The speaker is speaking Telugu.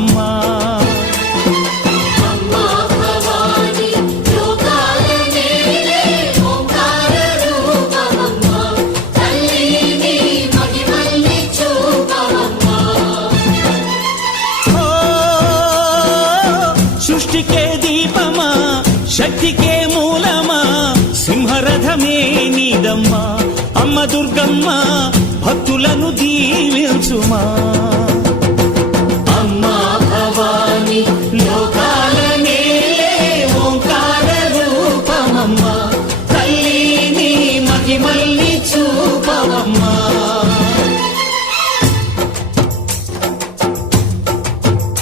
చూపవమ్మా. సృష్టికే దీపమా, శక్తికే మూలమా, సింహరథమే నీదమ్మా. అమ్మ దుర్గమ్మ భక్తులను దీవించుమా.